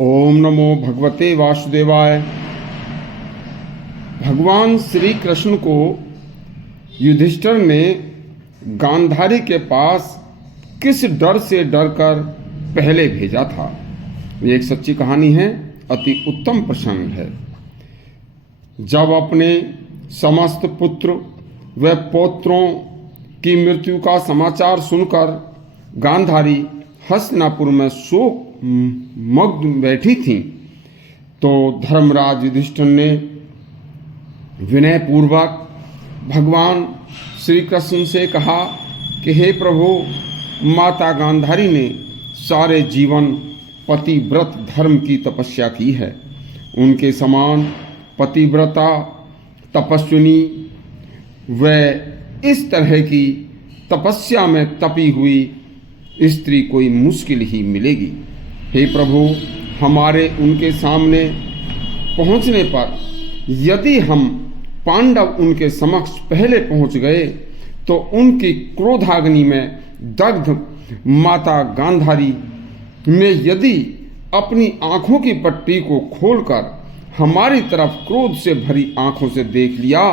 ओम नमो भगवते वासुदेवाय। भगवान श्री कृष्ण को युधिष्ठिर ने गांधारी के पास किस डर से डरकर पहले भेजा था, ये एक सच्ची कहानी है, अति उत्तम प्रसंग है। जब अपने समस्त पुत्र व पौत्रों की मृत्यु का समाचार सुनकर गांधारी हस्तिनापुर में शोक मग्न बैठी थी, तो धर्मराज युधिष्ठिर ने विनय पूर्वक भगवान श्री कृष्ण से कहा कि हे प्रभु, माता गांधारी ने सारे जीवन पतिव्रत धर्म की तपस्या की है। उनके समान पतिव्रता तपस्विनी व इस तरह की तपस्या में तपी हुई स्त्री कोई मुश्किल ही मिलेगी। हे प्रभु, हमारे उनके सामने पहुंचने पर यदि हम पांडव उनके समक्ष पहले पहुंच गए तो उनकी क्रोधाग्नि में दग्ध माता गांधारी ने यदि अपनी आंखों की पट्टी को खोलकर हमारी तरफ क्रोध से भरी आंखों से देख लिया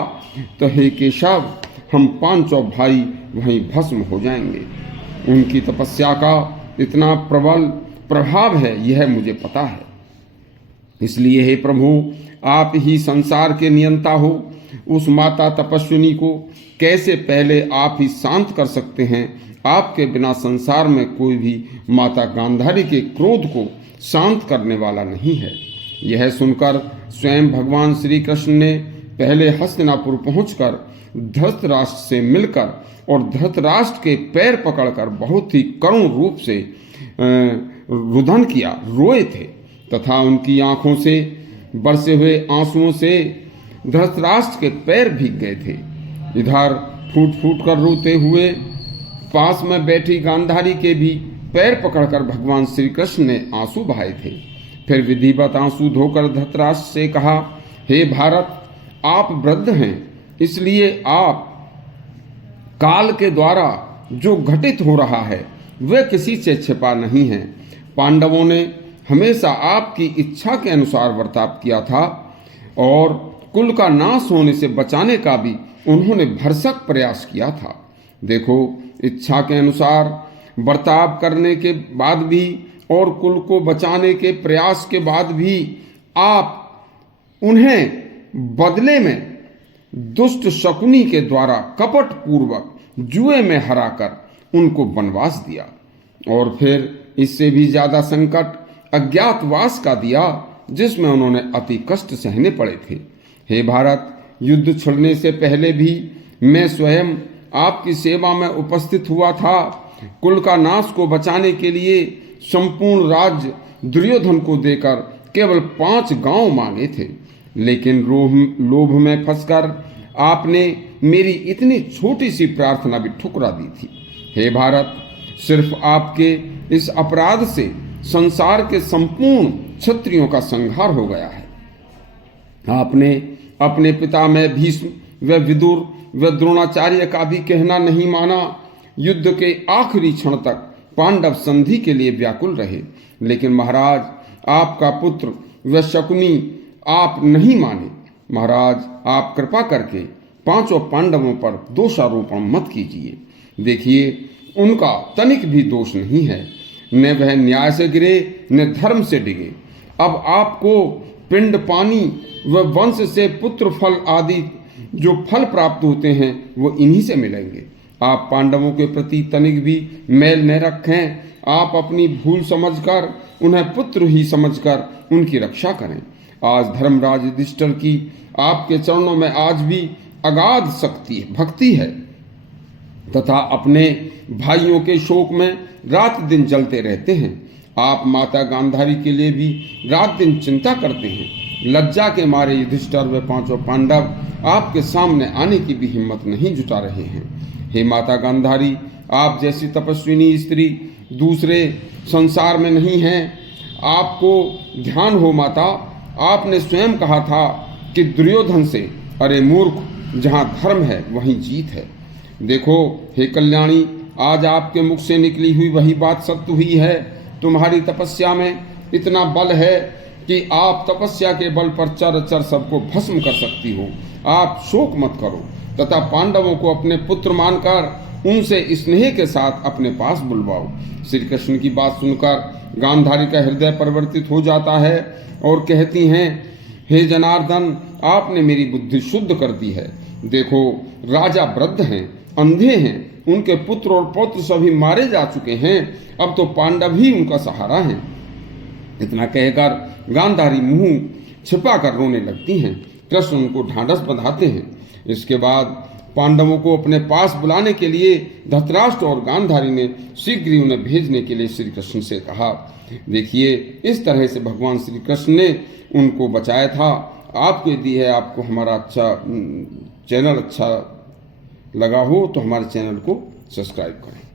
तो हे केशव, हम पांचों भाई वहीं भस्म हो जाएंगे। उनकी तपस्या का इतना प्रबल प्रभाव है, यह मुझे पता है। इसलिए हे प्रभु, आप ही संसार के नियंता हो। उस माता तपस्विनी को कैसे पहले आप ही शांत कर सकते हैं। आपके बिना संसार में कोई भी माता गांधारी के क्रोध को शांत करने वाला नहीं है। यह सुनकर स्वयं भगवान श्री कृष्ण ने पहले हस्तिनापुर पहुंचकर धृतराष्ट्र से मिलकर और धृतराष्ट्र के पैर पकड़कर बहुत ही करुण रूप से रुदन किया, रोए थे तथा उनकी आंखों से बरसे हुए आंसुओं से धृतराष्ट्र के पैर भीग गए थे। इधर फूट फूट कर रोते हुए पास में बैठी गांधारी के भी पैर पकड़कर भगवान श्री कृष्ण ने आंसू बहाए थे। फिर विधिवत आंसू धोकर धृतराष्ट्र से कहा, हे भारत, आप वृद्ध हैं, इसलिए आप काल के द्वारा जो घटित हो रहा है वह किसी से छिपा नहीं है। पांडवों ने हमेशा आपकी इच्छा के अनुसार बर्ताव किया था और कुल का नाश होने से बचाने का भी उन्होंने भरसक प्रयास किया था। देखो, इच्छा के अनुसार बर्ताव करने के बाद भी और कुल को बचाने के प्रयास के बाद भी आप उन्हें बदले में दुष्ट शकुनी के द्वारा कपट पूर्वक जुए में हराकर उनको वनवास दिया और फिर इससे भी ज्यादा संकट अज्ञातवास का दिया, जिसमें उन्होंने अति कष्ट सहने पड़े थे। हे भारत, युद्ध छिड़ने से पहले भी मैं स्वयं आपकी सेवा में उपस्थित हुआ था। कुल का नाश को बचाने के लिए संपूर्ण राज्य दुर्योधन को देकर केवल 5 गांव मांगे थे, लेकिन लोभ में फंसकर आपने मेरी इतनी छोटी सी प्रार्थना भी ठुकरा दी थी। हे भारत, सिर्फ आपके इस अपराध से संसार के संपूर्ण क्षत्रियों का संहार हो गया है। आपने अपने पिता में भीष्म व विदुर व द्रोणाचार्य का भी कहना नहीं माना। युद्ध के आखिरी क्षण तक पांडव संधि के लिए व्याकुल रहे, लेकिन महाराज, आपका पुत्र व शकुनी आप नहीं माने। महाराज, आप कृपा करके 5 पांडवों पर दोषारोपण मत कीजिए। देखिए, उनका तनिक भी दोष नहीं है, न वह न्याय से गिरे न धर्म से डिगे। अब आपको पिंड पानी व वंश से पुत्र फल आदि जो फल प्राप्त होते हैं वो इन्हीं से मिलेंगे। आप पांडवों के प्रति तनिक भी मैल न रखें। आप अपनी भूल समझकर उन्हें पुत्र ही समझकर उनकी रक्षा करें। आज धर्मराज युधिष्ठिर की आपके चरणों में आज भी अगाध भक्ति है तथा अपने भाइयों के शोक में रात दिन जलते रहते हैं। आप माता गांधारी के लिए भी रात दिन चिंता करते हैं। लज्जा के मारे युधिष्ठिर व 5 पांडव आपके सामने आने की भी हिम्मत नहीं जुटा रहे हैं। हे माता गांधारी, आप जैसी तपस्विनी स्त्री दूसरे संसार में नहीं है। आपको ध्यान हो माता, आपने स्वयं कहा था कि दुर्योधन से, अरे मूर्ख, जहाँ धर्म है वहीं जीत है। देखो हे कल्याणी, आज आपके मुख से निकली हुई वही बात सत्य हुई है। तुम्हारी तपस्या में इतना बल है कि आप तपस्या के बल पर चर चर सबको भस्म कर सकती हो। आप शोक मत करो तथा पांडवों को अपने पुत्र मानकर उनसे स्नेह के साथ अपने पास बुलवाओ। श्री कृष्ण की बात सुनकर गांधारी का हृदय परिवर्तित हो जाता है और कहती हैं, हे जनार्दन, आपने मेरी बुद्धि शुद्ध कर दी है। देखो, राजा वृद्ध हैं, अंधे हैं, उनके पुत्र और पौत्र सभी मारे जा चुके हैं, अब तो पांडव ही उनका सहारा हैं। इतना कहकर गांधारी मुंह छिपा कर रोने लगती हैं। कृष्ण उनको ढांढस बंधाते हैं। इसके बाद पांडवों को अपने पास बुलाने के लिए धृतराष्ट्र और गांधारी ने शीघ्र ही उन्हें भेजने के लिए श्री कृष्ण से कहा। देखिए, इस तरह से भगवान श्री कृष्ण ने उनको बचाया था। आपको यदि है आपको हमारा चैनल अच्छा लगा हो तो हमारे चैनल को सब्सक्राइब करें।